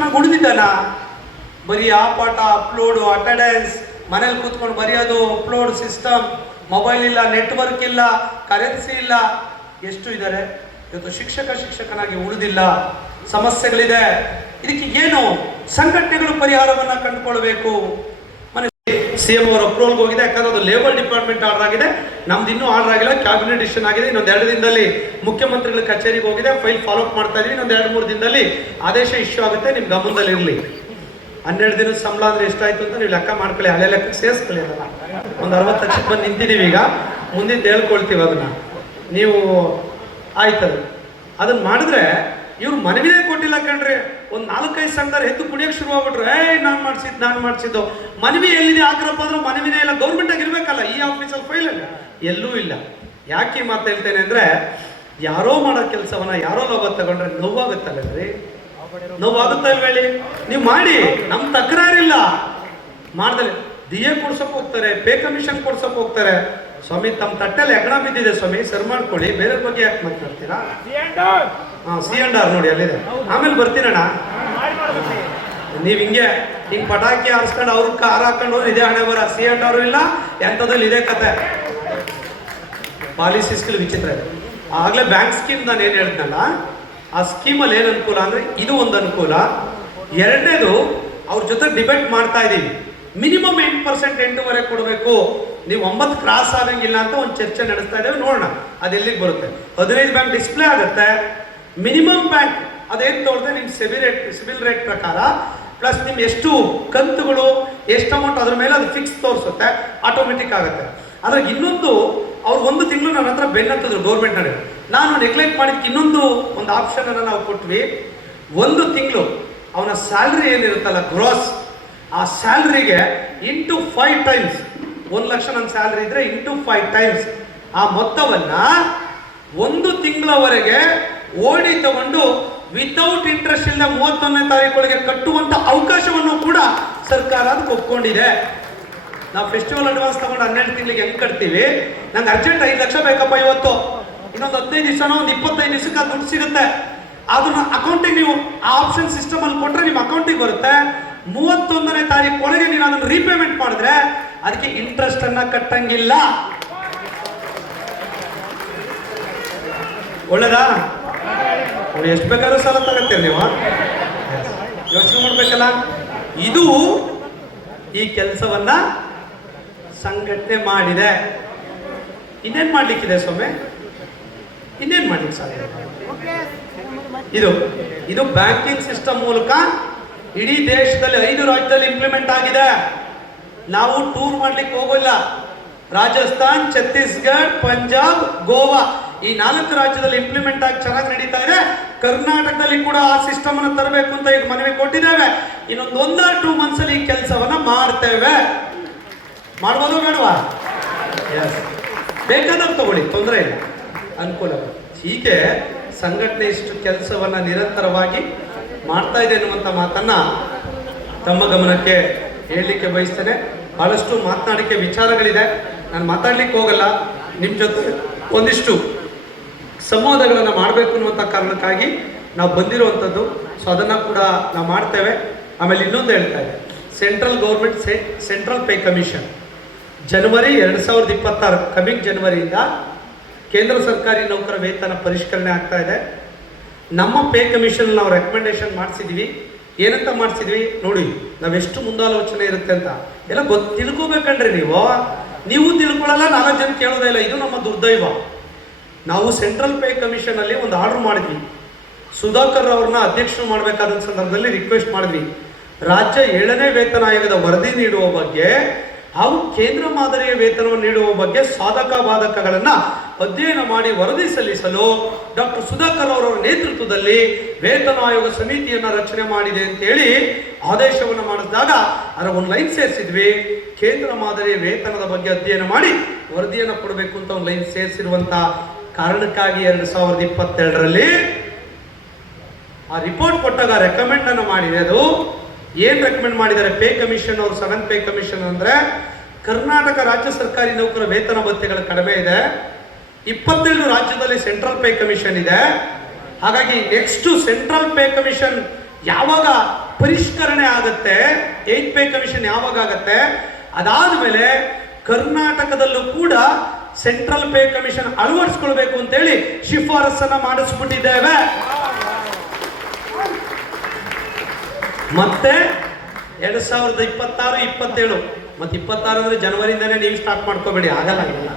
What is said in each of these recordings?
ಶಿಕ್ಷಕನಾಗಿ ಉಳಿದಿದ್ದಾನ ಬರೀ ಆ ಪಾಠ ಅಪ್ಲೋಡು ಅಟೆಂಡೆನ್ಸ್ ಮನೇಲಿ ಕೂತ್ಕೊಂಡು ಬರೆಯೋದು ಅಪ್ಲೋಡ್ ಸಿಸ್ಟಮ್ ಮೊಬೈಲ್ ಇಲ್ಲ ನೆಟ್ವರ್ಕ್ ಇಲ್ಲ ಕರೆನ್ಸಿ ಇಲ್ಲ. ಎಷ್ಟು ಇದ್ದಾರೆ ಇವತ್ತು ಶಿಕ್ಷಕ, ಶಿಕ್ಷಕನಾಗಿ ಉಳಿದಿಲ್ಲ. ಸಮಸ್ಯೆಗಳಿದೆ. ಇದಕ್ಕೆ ಏನು? ಸಂಘಟನೆಗಳು ಪರಿಹಾರವನ್ನು ಕಂಡುಕೊಳ್ಬೇಕು. ಸಿ ಎಂ ಅವರ ಅಪ್ರೂವಲ್ಗೆ ಹೋಗಿದೆ. ಯಾಕಂದ್ರೆ ಅದು ಲೇಬರ್ ಡಿಪಾರ್ಟ್ಮೆಂಟ್ ಆರ್ಡರ್ ಆಗಿದೆ. ನಮ್ದು ಇನ್ನೂ ಆರ್ಡರ್ ಆಗಿಲ್ಲ. ಕ್ಯಾಬಿನೆಟ್ ಡಿಸಿಷನ್ ಆಗಿದೆ. ಇನ್ನೊಂದು ಎರಡು ದಿನದಲ್ಲಿ ಮುಖ್ಯಮಂತ್ರಿಗಳ ಕಚೇರಿಗೆ ಹೋಗಿದೆ. ಫೈಲ್ ಫಾಲೋ ಅಪ್ ಮಾಡ್ತಾ ಇದೀವಿ. ಇನ್ನೊಂದು ಎರಡು ಮೂರು ದಿನದಲ್ಲಿ ಆದೇಶ ಇಶ್ಯೂ ಆಗುತ್ತೆ. ನಿಮ್ಮ ಗಮನದಲ್ಲಿ ಇರಲಿ. ಹನ್ನೆರಡು ದಿನದ ಸಂಬಳ ಅಂದ್ರೆ ಎಷ್ಟಾಯ್ತು ಅಂತ ನೀವು ಲೆಕ್ಕ ಮಾಡ್ಕೊಳ್ಳಿ. ಹಳೆ ಲೆಕ್ಕ ಸೇರಿಸ್ಕೊಳ್ಳಿ ಅದನ್ನ. ಒಂದು ಅರವತ್ತು ಲಕ್ಷಕ್ಕೆ ಬಂದು ನಿಂತಿದ್ದೀವಿ ಈಗ. ಮುಂದಿದ್ದು ಹೇಳ್ಕೊಳ್ತೀವಿ ಅದನ್ನ. ನೀವು ಆಯ್ತದ. ಅದನ್ನ ಮಾಡಿದ್ರೆ ಇವ್ರು ಮನವಿನೇ ಕೊಟ್ಟಿಲ್ಲ ಕಣ್ರಿ. ಒಂದು ನಾಲ್ಕೈದು ಸಂಘದವ್ರು ಎದ್ದು ಕುಡಿಯೋಕೆ ಶುರು ಆಗ್ಬಿಟ್ರು. ಏಯ್, ನಾನು ಮಾಡ್ಸಿದ್ದು ನಾನು ಮಾಡ್ಸಿದ್ದು. ಮನವಿ ಎಲ್ಲಿದೆ? ಆಗ್ರಪ್ಪ ಅಂದ್ರೆ ಮನವಿನೇ ಇಲ್ಲ. ಗೌರ್ಮೆಂಟ್ ಆಗಿ ಇರ್ಬೇಕಲ್ಲ, ಈ ಆಫೀಸಲ್ಲಿ ಫೈಲ್ ಅಲ್ಲ ಎಲ್ಲೂ ಇಲ್ಲ. ಯಾಕೆ ಈ ಮಾತು ಹೇಳ್ತೇನೆ ಅಂದ್ರೆ, ಯಾರೋ ಮಾಡೋ ಕೆಲಸವನ್ನ ಯಾರೋ ಲಾಭ ತಗೊಂಡ್ರೆ ನೋವಾಗುತ್ತಲ್ಲ ನೋವಾಗುತ್ತಾ ಇಲ್ವೇಳಿ ನೀವು ಮಾಡಿ. ನಮ್ ತಕರಾರಿಲ್ಲ. ಮಾಡ್ದಲ್ಲಿ ಎ ಕೊಡ್ಸಕ್ ಹೋಗ್ತಾರೆ ಪೇ ಕಮಿಷನ್ ಕೊಡ್ಸಕ್ ಹೋಗ್ತಾರೆ. ಸ್ವಾಮಿ ತಮ್ಮ ತಟ್ಟೆಲ್ಲಿ ಹೆಗಣ ಬಿದ್ದಿದೆ ಸ್ವಾಮಿ ಸರಿ ಮಾಡ್ಕೊಳ್ಳಿ. ಬೇರೆ ಬಗ್ಗೆ ಯಾಕೆ ಮಾತಾಡ್ತೀರಾ? ಹಾ ಸಿ ಅಂಡ್ ಆರ್ ನೋಡಿ ಅಲ್ಲಿದೆ. ಆಮೇಲೆ ಬರ್ತೀನಣ್ಣ ನೀವ್ ಹಿಂಗೆ ಹಿಂಗ್ ಪಟಾಕಿ ಹಾರಿಸ್ಕೊಂಡು ಅವ್ರ ಕಾರ್ ಹಾಕೊಂಡು ಇದೇ ಹಣೆ ಬರ. ಸಿ ಅಂಡ್ ಅವರು ಇಲ್ಲ ಎಂಥದ್ರಲ್ಲಿ ಇದೇ ಕತೆ. ಪಾಲಿಸಿಸ್ಗಳು ವಿಚಿತ್ರ ಇದೆ. ಆಗ್ಲೇ ಬ್ಯಾಂಕ್ ಸ್ಕೀಮ್ ನಾನು ಏನು ಹೇಳ್ತನಲ್ಲ ಆ ಸ್ಕೀಮಲ್ಲಿ ಏನು ಅನುಕೂಲ ಅಂದ್ರೆ ಇದು ಒಂದು ಅನುಕೂಲ. ಎರಡನೇದು ಅವ್ರ ಜೊತೆ ಡಿಬೇಟ್ ಮಾಡ್ತಾ ಇದೀವಿ ಮಿನಿಮಮ್ ಎಂಟು ಪರ್ಸೆಂಟ್ ಎಂಟೂವರೆ ಕೊಡಬೇಕು. ನೀವು ಒಂಬತ್ತು ಕ್ರಾಸ್ ಆಗಂಗಿಲ್ಲ ಅಂತ ಒಂದು ಚರ್ಚೆ ನಡೆಸ್ತಾ ಇದ್ದೇವೆ, ನೋಡೋಣ. ಅದು ಎಲ್ಲಿಗೆ ಬರುತ್ತೆ? ಹದಿನೈದು ಬ್ಯಾಂಕ್ ಡಿಸ್ಪ್ಲೇ ಆಗುತ್ತೆ. ಮಿನಿಮಮ್ ಬ್ಯಾಂಕ್ ಅದೇನು ತೋರಿದ್ರೆ ನಿಮ್ಮ ಸಿಬಿಲ್ ರೇಟ್ ಸಿಬಿಲ್ ರೇಟ್ ಪ್ರಕಾರ ಪ್ಲಸ್ ನಿಮ್ಮ ಎಷ್ಟು ಕಂತುಗಳು, ಎಷ್ಟು ಅಮೌಂಟ್ ಅದ್ರ ಮೇಲೆ ಅದು ಫಿಕ್ಸ್ ತೋರಿಸುತ್ತೆ ಆಟೋಮೆಟಿಕ್ ಆಗುತ್ತೆ. ಆದರೆ ಇನ್ನೊಂದು, ಅವ್ರು ಒಂದು ತಿಂಗಳು ನನ್ನ ಹತ್ರ ಬೆನ್ನತ್ತಿದ್ರು ಗೌರ್ಮೆಂಟ್ ನಡೆ ನಾನು ನೆಗ್ಲೆಕ್ಟ್ ಮಾಡಿದ್ದಕ್ಕೆ ಇನ್ನೊಂದು ಒಂದು ಆಪ್ಷನ್ ಅನ್ನ ನಾವು ಕೊಟ್ವಿ. ಒಂದು ತಿಂಗಳು ಅವನ ಸ್ಯಾಲ್ರಿ ಏನಿರುತ್ತಲ್ಲ ಗ್ರೋಸ್ ಆ ಸ್ಯಾಲ್ರಿಗೆ ಇಂಟು ಫೈವ್ ಟೈಮ್ಸ್ ಒಂದು ಲಕ್ಷ ನನ್ನ ಸ್ಯಾಲ್ರಿ ಇದ್ರೆ ಇಂಟು ಫೈವ್ ಟೈಮ್ಸ್ ಆ ಮೊತ್ತವನ್ನ ಒಂದು ತಿಂಗಳವರೆಗೆ ಓಡಿ ತಗೊಂಡು ವಿತೌಟ್ ಇಂಟ್ರೆಸ್ಟ್ ಇಲ್ಲದೆ ಮೂವತ್ತೊಂದನೇ ತಾರೀಕೊಳಗೆ ಕಟ್ಟುವಂತ ಅವಕಾಶವನ್ನು ಕೂಡ ಸರ್ಕಾರ ಅದಕ್ಕೆ ಒಪ್ಕೊಂಡಿದೆ. ನಾವು ಫೆಸ್ಟಿವಲ್ ಅಡ್ವಾನ್ಸ್ ತಗೊಂಡು ಹನ್ನೆರಡು ತಿಂಗಳಿಗೆ ಹೆಂಗ್ ಕಟ್ತೀವಿ? ನಂಗೆ ಅರ್ಜೆಂಟ್ ಐದು ಲಕ್ಷ ಬೇಕಪ್ಪ ಇವತ್ತು. ಇನ್ನೊಂದು ಹದಿನೈದು ದಿವಸನೋ ಒಂದು ಇಪ್ಪತ್ತೈದು ದಿವಸಕ್ಕೆ ದುಡ್ಡು ಸಿಗುತ್ತೆ. ಅದನ್ನ ಅಕೌಂಟಿಗೆ ನೀವು ಆ ಆಪ್ಷನ್ ಸಿಸ್ಟಮ್ ಅಲ್ಲಿ ಕೊಟ್ರೆ ನಿಮ್ಮ ಅಕೌಂಟಿಗೆ ಬರುತ್ತೆ. ಮೂವತ್ತೊಂದನೇ ತಾರೀಕು ಒಳಗೆ ನೀವು ಅದನ್ನು ರೀಪೇಮೆಂಟ್ ಮಾಡಿದ್ರೆ ಅದಕ್ಕೆ ಇಂಟ್ರೆಸ್ಟ್ ಅನ್ನ ಕಟ್ಟಂಗಿಲ್ಲ. ಒಳ್ಳೇದಾ? ಎಷ್ಟು ಬೇಕಾದ್ರೂ ಸಾಲ ತಗತ್ತೀರಿ ನೀವು? ಯೋಚನೆ ಮಾಡ್ಬೇಕಲ್ಲ. ಇದು ಈ ಕೆಲಸವನ್ನ ಸಂಘಟನೆ ಮಾಡಿದೆ. ಇನ್ನೇನ್ ಮಾಡ್ಲಿಕ್ಕಿದೆ ಸ್ವಾಮಿ? ಇನ್ನೇನ್ ಮಾಡ್ಲಿಕ್ಕೆ ಸಾಧ್ಯ? ಇದು ಇದು ಬ್ಯಾಂಕಿಂಗ್ ಸಿಸ್ಟಮ್ ಮೂಲಕ ಇಡೀ ದೇಶದಲ್ಲಿ ಐದು ರಾಜ್ಯದಲ್ಲಿ ಇಂಪ್ಲಿಮೆಂಟ್ ಆಗಿದೆ. ನಾವು ಟೂರ್ ಮಾಡ್ಲಿಕ್ಕೆ ಹೋಗೋಲ್ಲ. ರಾಜಸ್ಥಾನ್, ಛತ್ತೀಸ್ಗಢ, ಪಂಜಾಬ್, ಗೋವಾ ಈ ನಾಲ್ಕು ರಾಜ್ಯದಲ್ಲಿ ಇಂಪ್ಲಿಮೆಂಟ್ ಆಗಿ ಚೆನ್ನಾಗಿ ನಡೀತಾ ಇದೆ. ಕರ್ನಾಟಕದಲ್ಲಿ ಕೂಡ ಆ ಸಿಸ್ಟಮ್ ಅನ್ನು ತರಬೇಕು ಅಂತ ಈಗ ಮನವಿ ಕೊಟ್ಟಿದ್ದೇವೆ. ಇನ್ನೊಂದು ಒಂದಾರು ಟೂ ಮಂತ್ಸ್ ಅಲ್ಲಿ ಈ ಕೆಲಸವನ್ನ ಮಾಡ್ತೇವೆ. ಮಾಡ್ಬೋದು ಬೇಡವಾ? ಎಸ್ ಬೇಕಾದಾಗ ತಗೊಳ್ಳಿ, ತೊಂದರೆ ಇಲ್ಲ. ಅನುಕೂಲ ಹೀಗೆ ಸಂಘಟನೆ ಇಷ್ಟು ಕೆಲಸವನ್ನ ನಿರಂತರವಾಗಿ ಮಾಡ್ತಾ ಇದೆ ಅನ್ನುವಂಥ ಮಾತನ್ನ ತಮ್ಮ ಗಮನಕ್ಕೆ ಹೇಳಲಿಕ್ಕೆ ಬಯಸ್ತೇನೆ. ಬಹಳಷ್ಟು ಮಾತನಾಡಲಿಕ್ಕೆ ವಿಚಾರಗಳಿದೆ. ನಾನು ಮಾತಾಡ್ಲಿಕ್ಕೆ ಹೋಗಲ್ಲ. ನಿಮ್ಮ ಜೊತೆ ಒಂದಿಷ್ಟು ಸಂವಾದಗಳನ್ನು ಮಾಡಬೇಕು ಅನ್ನುವಂಥ ಕಾರಣಕ್ಕಾಗಿ ನಾವು ಬಂದಿರುವಂಥದ್ದು ಸೊ ಅದನ್ನು ಕೂಡ ನಾವು ಮಾಡ್ತೇವೆ. ಆಮೇಲೆ ಇನ್ನೊಂದು ಹೇಳ್ತಾ ಇದೆ central government central pay commission ಜನವರಿ ಎರಡು ಸಾವಿರದ ಇಪ್ಪತ್ತಾರು ಕಮಿಂಗ್ ಜನವರಿಯಿಂದ ಕೇಂದ್ರ ಸರ್ಕಾರಿ ನೌಕರ ವೇತನ ಪರಿಷ್ಕರಣೆ ಆಗ್ತಾ ಇದೆ. ನಮ್ಮ ಪೇ ಕಮಿಷನ್ ನಾವು ರೆಕಮೆಂಡೇಶನ್ ಮಾಡಿಸಿದ್ವಿ. ಏನಂತ ಮಾಡಿಸಿದ್ವಿ? ನೋಡಿ, ನಾವೆಷ್ಟು ಮುಂದಾಲೋಚನೆ ಇರುತ್ತೆ ಅಂತ. ಎಲ್ಲ ಗೊತ್ತು ತಿಳ್ಕೊಬೇಕಂಡ್ರಿ ನೀವು. ನೀವು ತಿಳ್ಕೊಳ್ಳಲ್ಲ ನಾಲ್ಕು ಜನ ಕೇಳೋದೇ ಇಲ್ಲ. ಇದು ನಮ್ಮ ದುರ್ದೈವ. ನಾವು ಸೆಂಟ್ರಲ್ ಪೇ ಕಮಿಷನ್ ಅಲ್ಲಿ ಒಂದು ಆರ್ಡರ್ ಮಾಡಿದ್ವಿ. ಸುಧಾಕರ್ ಅವ್ರನ್ನ ಅಧ್ಯಕ್ಷರು ಮಾಡಬೇಕಾದ ಸಂದರ್ಭದಲ್ಲಿ ರಿಕ್ವೆಸ್ಟ್ ಮಾಡಿದ್ವಿ. ರಾಜ್ಯ ಏಳನೇ ವೇತನ ಆಯೋಗದ ವರದಿ ನೀಡುವ ಬಗ್ಗೆ ಹಾಗೂ ಕೇಂದ್ರ ಮಾದರಿಯ ವೇತನವನ್ನು ನೀಡುವ ಬಗ್ಗೆ ಸಾಧಕ ಬಾಧಕಗಳನ್ನು ಅಧ್ಯಯನ ಮಾಡಿ ವರದಿ ಸಲ್ಲಿಸಲು ಡಾಕ್ಟರ್ ಸುಧಾಕರ್ ಅವರ ನೇತೃತ್ವದಲ್ಲಿ ವೇತನ ಆಯೋಗ ಸಮಿತಿಯನ್ನು ರಚನೆ ಮಾಡಿದೆ ಅಂತ ಹೇಳಿ ಆದೇಶವನ್ನು ಮಾಡಿದಾಗ ಅದರ ಒಂದು ಲೈನ್ ಸೇರಿಸಿದ್ವಿ. ಕೇಂದ್ರ ಮಾದರಿಯ ವೇತನದ ಬಗ್ಗೆ ಅಧ್ಯಯನ ಮಾಡಿ ವರದಿಯನ್ನು ಕೊಡಬೇಕು ಅಂತ ಒಂದು ಲೈನ್ ಸೇರಿಸಿರುವಂಥ ಕಾರಣಕ್ಕಾಗಿ ಎರಡು ಸಾವಿರದ ಇಪ್ಪತ್ತೆರಡರಲ್ಲಿ ಆ ರಿಪೋರ್ಟ್ ಕೊಟ್ಟಾಗ ರೆಕಮೆಂಡ್ ಅನ್ನು ಮಾಡಿದೆ ಅದು. ಏನ್ ರೆಕಮೆಂಡ್ ಮಾಡಿದ್ದಾರೆ? ಪೇ ಕಮಿಷನ್ ಅವ್ರು ಸೆವೆನ್ ಪೇ ಕಮಿಷನ್ ಅಂದ್ರೆ ಕರ್ನಾಟಕ ರಾಜ್ಯ ಸರ್ಕಾರಿ ನೌಕರ ವೇತನ ಭತ್ಯೆಗಳು ಕಡಿಮೆ ಇದೆ. ಇಪ್ಪತ್ತೇಳು ರಾಜ್ಯದಲ್ಲಿ ಸೆಂಟ್ರಲ್ ಪೇ ಕಮಿಷನ್ ಇದೆ. ಹಾಗಾಗಿ ನೆಕ್ಸ್ಟ್ ಸೆಂಟ್ರಲ್ ಪೇ ಕಮಿಷನ್ ಯಾವಾಗ ಪರಿಷ್ಕರಣೆ ಆಗುತ್ತೆ ಏಟ್ ಪೇ ಕಮಿಷನ್ ಯಾವಾಗ ಆಗತ್ತೆ, ಅದಾದ್ಮೇಲೆ ಕರ್ನಾಟಕದಲ್ಲೂ ಕೂಡ ಸೆಂಟ್ರಲ್ ಪೇ ಕಮಿಷನ್ ಅಳವಡಿಸ್ಕೊಳ್ಬೇಕು ಅಂತೇಳಿ ಶಿಫಾರಸನ್ನ ಮಾಡಿಸ್ಬಿಟ್ಟಿದ್ದೇವೆ. ಮತ್ತೆ ಎರಡ್ ಸಾವಿರದ ಇಪ್ಪತ್ತಾರು, ಇಪ್ಪತ್ತೇಳು. ಮತ್ತೆ ಇಪ್ಪತ್ತಾರು ಅಂದ್ರೆ ಜನವರಿಯಿಂದನೇ ನೀವು ಸ್ಟಾರ್ಟ್ ಮಾಡ್ಕೋಬೇಡಿ, ಆಗಲ್ಲ ಇಲ್ಲ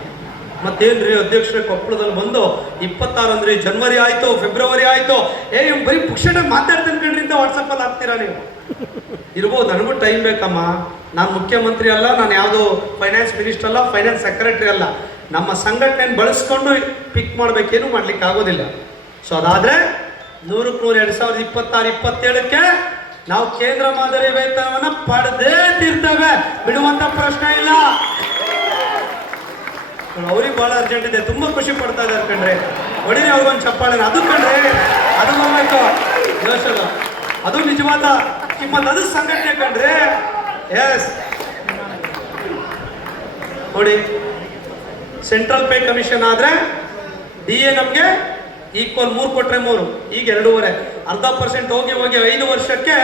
ಮತ್ತೇನ್ರಿ ಅಧ್ಯಕ್ಷರ, ಕೊಪ್ಪಳದಲ್ಲಿ ಬಂದು ಇಪ್ಪತ್ತಾರು ಅಂದ್ರೆ ಜನವರಿ ಆಯ್ತು, ಫೆಬ್ರವರಿ ಆಯ್ತು. ಏ ಬರೀ ಪುಕ್ಷಣ ಮಾತಾಡ್ತೀನಿ ಕಣ್ರಿಂದ ಅಂತ ವಾಟ್ಸಪ್ ಅಲ್ಲಿ ಹಾಕ್ತೀರಾ ನೀವು? ಇರ್ಬೋದು, ನನಗೂ ಟೈಮ್ ಬೇಕಮ್ಮ. ನಾನು ಮುಖ್ಯಮಂತ್ರಿ ಅಲ್ಲ, ನಾನು ಯಾವುದು ಫೈನಾನ್ಸ್ ಮಿನಿಸ್ಟರ್ ಅಲ್ಲ ಫೈನಾನ್ಸ್ ಸೆಕ್ರೆಟರಿ ಅಲ್ಲ. ನಮ್ಮ ಸಂಘಟನೆಯನ್ನು ಬಳಸ್ಕೊಂಡು ಪಿಕ್ ಮಾಡ್ಬೇಕೇನು ಮಾಡ್ಲಿಕ್ಕೆ ಆಗೋದಿಲ್ಲ ಸೊ ಅದಾದ್ರೆ ನೂರಕ್ಕೆ ನೂರು, ಎರಡ್ ಸಾವಿರದ ಇಪ್ಪತ್ತಾರು, ಇಪ್ಪತ್ತೇಳಕ್ಕೆ ನಾವು ಕೇಂದ್ರ ಮಾದರಿ ವೇತನವನ್ನ ಪಡೆದೇ ತೀರ್ತೇವೆ. ಬಿಡುವಂತ ಪ್ರಶ್ನೆ ಇಲ್ಲ. ಅವ್ರಿಗೆ ಬಹಳ ಅರ್ಜೆಂಟ್ ಇದೆ. ತುಂಬಾ ಖುಷಿ ಪಡ್ತಾ ಇದ್ದಾರೆ ಕಣ್ರಿ. ಒಡೀರಿ ಅವ್ರಿಗೊಂದು ಚಪ್ಪಾಳೆ. ಅದು ಕಣ್ರಿ. ಅದು ಬರ್ಬೇಕು ಯೋಚನ ಅದು ನಿಜವಾದ ಕಿಮ್ಮತ್. ಅದು ಸಂಘಟನೆ ಕಣ್ರಿ. ಎಸ್ ನೋಡಿ ಸೆಂಟ್ರಲ್ ಪೇ ಕಮಿಷನ್ ಆದ್ರೆ ಡಿ ಎ ನಮ್ಗೆ ಈಕ್ವಲ್ ಮೂರು ಕೊಟ್ರೆ ಮೂರು. ಈಗ ಎರಡೂವರೆ. ಅರ್ಧ ಪರ್ಸೆಂಟ್ ಹೋಗಿ ಹೋಗಿ ಐದು ವರ್ಷಕ್ಕೆ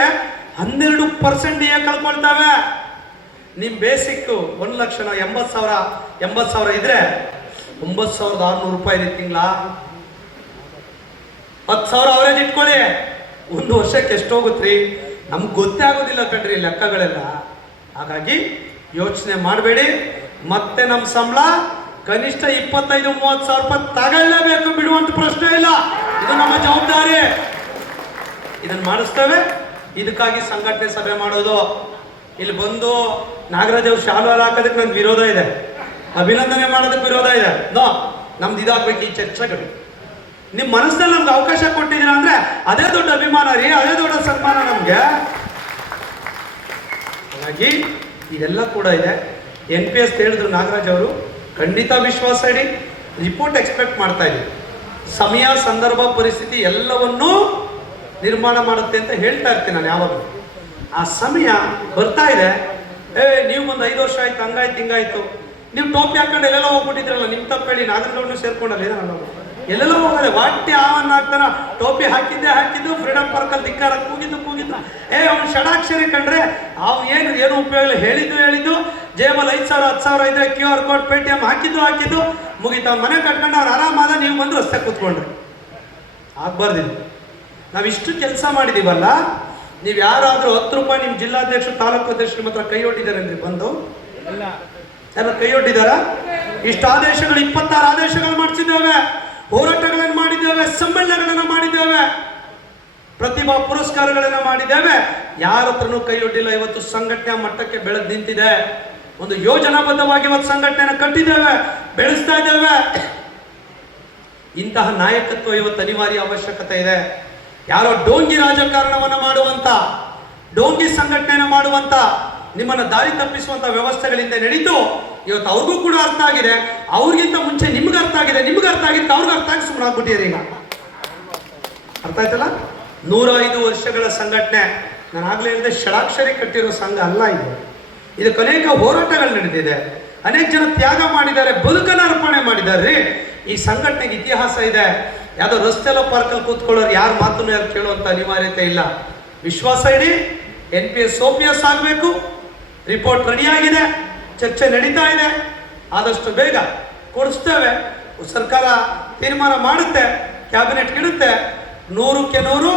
ಹನ್ನೆರಡು ಪರ್ಸೆಂಟ್ ಏನು ಕಳ್ಕೊಳ್ತಾವೆ. ನಿಮ್ಮ ಬೇಸಿಕ್ ಒಂದ್ ಲಕ್ಷ ಎಂಬತ್ ಸಾವಿರ ಎಂಬತ್ ಸಾವಿರ ಇದ್ರೆ ಒಂಬತ್ ಸಾವಿರದ ಆರ್ನೂರು ರೂಪಾಯಿ ತಿಂಗಳ. ಹತ್ತು ಸಾವಿರ ಅವರೇಜ್ ಇಟ್ಕೊಳ್ಳಿ. ಒಂದು ವರ್ಷಕ್ಕೆ ಎಷ್ಟು ಹೋಗುತ್ತೆ ನಮ್ಗೆ ಗೊತ್ತೇ ಆಗೋದಿಲ್ಲ ಕಣ್ರಿ ಲೆಕ್ಕಗಳೆಲ್ಲ. ಹಾಗಾಗಿ ಯೋಚನೆ ಮಾಡಬೇಡಿ. ಮತ್ತೆ ನಮ್ಮ ಸಂಬಳ ಕನಿಷ್ಠ ಇಪ್ಪತ್ತೈದು, ಮೂವತ್ತು ಸಾವಿರ ರೂಪಾಯಿ ತಗೊಳ್ಳೇಬೇಕು ಬಿಡುವಂತ ಪ್ರಶ್ನೆ ಇಲ್ಲ. ಇದು ನಮ್ಮ ಜವಾಬ್ದಾರಿ. ಇದನ್ನ ಮಾಡಿಸ್ತೇವೆ ಇದಕ್ಕಾಗಿ ಸಂಘಟನೆ ಸಭೆ ಮಾಡೋದು. ಇಲ್ಲಿ ಬಂದು ನಾಗರಾಜ್ ಅವ್ರು ಶಾಲು ಹಾಕೋದಕ್ಕೆ ನನ್ಗೆ ವಿರೋಧ ಇದೆ. ಅಭಿನಂದನೆ ಮಾಡೋದಕ್ಕೆ ವಿರೋಧ ಇದೆ. ನೋ, ನಮ್ದು ಇದಾಗ್ಬೇಕು, ಈ ಚರ್ಚೆಗಳು. ನಿಮ್ಮ ಮನಸ್ಸಲ್ಲಿ ನಮ್ಗೆ ಅವಕಾಶ ಕೊಟ್ಟಿದ್ದೀರಾ ಅಂದ್ರೆ ಅದೇ ದೊಡ್ಡ ಅಭಿಮಾನ ರೀ, ಅದೇ ದೊಡ್ಡ ಸನ್ಮಾನ ನಮ್ಗೆ. ಹಾಗಾಗಿ ಇದೆಲ್ಲ ಕೂಡ ಇದೆ. ಎನ್ ಪಿ ಎಸ್ ಹೇಳಿದ್ರು ನಾಗರಾಜ್ ಅವರು, ಖಂಡಿತ ವಿಶ್ವಾಸ ಇಡಿ. ರಿಪೋರ್ಟ್ ಎಕ್ಸ್ಪೆಕ್ಟ್ ಮಾಡ್ತಾ ಇದ್ದೀವಿ ಸಮಯ, ಸಂದರ್ಭ, ಪರಿಸ್ಥಿತಿ ಎಲ್ಲವನ್ನೂ ನಿರ್ಮಾಣ ಮಾಡುತ್ತೆ ಅಂತ ಹೇಳ್ತಾ ಇರ್ತೀನಿ ನಾನು ಯಾವಾಗಲೂ. ಆ ಸಮಯ ಬರ್ತಾ ಇದೆ. ಏ, ನೀವು ಒಂದು ಐದು ವರ್ಷ ಆಯ್ತು, ಹಂಗಾಯ್ತು, ಹಿಂಗಾಯ್ತು. ನೀವು ಟೋಪಿ ಹಾಕೊಂಡು ಎಲ್ಲೆಲ್ಲ ಹೋಗ್ಬಿಟ್ಟಿದ್ರಲ್ಲ, ನಿಮ್ ತಪ್ಪೇಳಿ ನಾಗರಗೌಡನು ಸೇರ್ಕೊಂಡಲ್ಲ ನಾನು. ಎಲ್ಲೆಲ್ಲ ಹೋಗದೆ, ವಾಟ್ಯ ಆವನ್ನ ಹಾಕ್ತಾನ ಟೋಪಿ ಹಾಕಿದ್ದೆ, ಹಾಕಿದ್ದು ಫ್ರೀಡಮ್ ಪಾರ್ಕ್ ಅಲ್ಲಿ ಧಿಕ್ಕಾರ, ಕೂಗಿದ್ದು ಕೂಗಿದ್ದು. ಏ, ಅವ್ನು ಷಡಾಕ್ಷರಿ ಕಂಡ್ರೆ, ಅವ್ನು ಏನು ಏನು ಉಪಯೋಗ ಇಲ್ಲ. ಹೇಳಿದ್ದು ಹೇಳಿದ್ದು, ಜೇಬಲ್ಲಿ ಐದು ಸಾವಿರ ಹತ್ತು ಸಾವಿರ ಇದ್ರೆ ಕ್ಯೂ ಆರ್ ಕೋಡ್, ಪೇಟಿಎಂ ಹಾಕಿದ್ದು ಹಾಕಿದ್ದು, ಮುಗಿತ. ಮನೆ ಕಟ್ಕೊಂಡು ಅವ್ರು ಆರಾಮಾದ, ನೀವು ಬಂದು ರಸ್ತೆ ಕೂತ್ಕೊಂಡ್ರಿ. ಆಗ್ಬಾರ್ದಿದ್ದು ನಾವಿಷ್ಟು ಕೆಲಸ ಮಾಡಿದೀವಲ್ಲ ನೀವು ಯಾರಾದರೂ ಹತ್ತು ರೂಪಾಯಿ ನಿಮ್ಮ ಜಿಲ್ಲಾಧ್ಯಕ್ಷರು ತಾಲೂಕು ಅಧ್ಯಕ್ಷರ ಮಾತ್ರ ಕೈ ಒಡ್ಡಿದಾರೇನ್ರಿ ಬಂದು? ಎಲ್ಲ ಕೈ ಒಡ್ಡಿದಾರ? ಇಷ್ಟು ಆದೇಶಗಳು ಇಪ್ಪತ್ತಾರು ಆದೇಶಗಳು ಮಾಡಿಸಿದ್ದೇವೆ. ಹೋರಾಟಗಳನ್ನು ಮಾಡಿದ್ದೇವೆ ಸಮ್ಮೇಳನಗಳನ್ನು ಮಾಡಿದ್ದೇವೆ. ಪ್ರತಿಭಾ ಪುರಸ್ಕಾರಗಳನ್ನು ಮಾಡಿದ್ದೇವೆ. ಯಾರ ಹತ್ರನೂ ಕೈ ಒಡ್ಡಿಲ್ಲ. ಇವತ್ತು ಸಂಘಟನೆ ಮಟ್ಟಕ್ಕೆ ಬೆಳೆದು ನಿಂತಿದೆ. ಒಂದು ಯೋಜನಾಬದ್ಧವಾಗಿ ಇವತ್ತು ಸಂಘಟನೆಯನ್ನು ಕಟ್ಟಿದ್ದೇವೆ. ಬೆಳೆಸ್ತಾ ಇದ್ದೇವೆ. ಇಂತಹ ನಾಯಕತ್ವ ಇವತ್ತು ಅನಿವಾರ್ಯ ಅವಶ್ಯಕತೆ ಇದೆ. ಯಾರೋ ಡೋಂಗಿ ರಾಜಕಾರಣವನ್ನು ಮಾಡುವಂತ, ಡೋಂಗಿ ಸಂಘಟನೆಯನ್ನು ಮಾಡುವಂತ, ನಿಮ್ಮನ್ನು ದಾರಿ ತಪ್ಪಿಸುವಂತ ವ್ಯವಸ್ಥೆಗಳಿಂದ ನಡೀತು ಇವತ್ತು ಅವ್ರಿಗೂ ಕೂಡ ಅರ್ಥ ಆಗಿದೆ. ಅವ್ರಿಗಿಂತ ಮುಂಚೆ ನಿಮ್ಗೆ ಅರ್ಥ ಆಗಿದೆ, ನಿಮ್ಗೆ ಅರ್ಥ ಆಗಿತ್ತು, ಅವ್ರಿಗೆ ಅರ್ಥ ಆಗಿ ಸುಮ್ಮನೆ ಆಗ್ಬಿಟ್ಟಿರಿ ಈಗ. ಅರ್ಥ ಆಯ್ತಲ್ಲ? ನೂರ ಐದು ವರ್ಷಗಳ ಸಂಘಟನೆ, ನಾನು ಆಗ್ಲೇ ಇಲ್ಲದೆ ಷಡಾಕ್ಷರಿ ಕಟ್ಟಿರೋ ಸಂಘ ಅಲ್ಲ ಇದು. ಇದಕ್ಕೆ ಅನೇಕ ಹೋರಾಟಗಳು ನಡೆದಿದೆ. ಅನೇಕ ಜನ ತ್ಯಾಗ ಮಾಡಿದ್ದಾರೆ, ಬದುಕನ್ನು ಅರ್ಪಣೆ ಮಾಡಿದ್ದಾರೆ. ಈ ಸಂಘಟನೆಗೆ ಇತಿಹಾಸ ಇದೆ. ಯಾವುದೋ ರಸ್ತೆಲ್ಲ ಪಾರ್ಕಲ್ಲಿ ಕೂತ್ಕೊಳ್ಳೋರು ಯಾರ ಮಾತನ್ನು ಯಾರು ಕೇಳುವಂಥ ಅನಿವಾರ್ಯತೆ ಇಲ್ಲ. ವಿಶ್ವಾಸ ಇಡಿ ಎನ್ ಪಿ ಎಸ್ ಎಸ್ ಆಗಬೇಕು. ರಿಪೋರ್ಟ್ ರೆಡಿಯಾಗಿದೆ ಚರ್ಚೆ ನಡೀತಾ ಇದೆ. ಆದಷ್ಟು ಬೇಗ ಕೊಡಿಸ್ತೇವೆ. ಸರ್ಕಾರ ತೀರ್ಮಾನ ಮಾಡುತ್ತೆ ಕ್ಯಾಬಿನೆಟ್ ಇಡುತ್ತೆ. ನೂರಕ್ಕೆ ನೂರು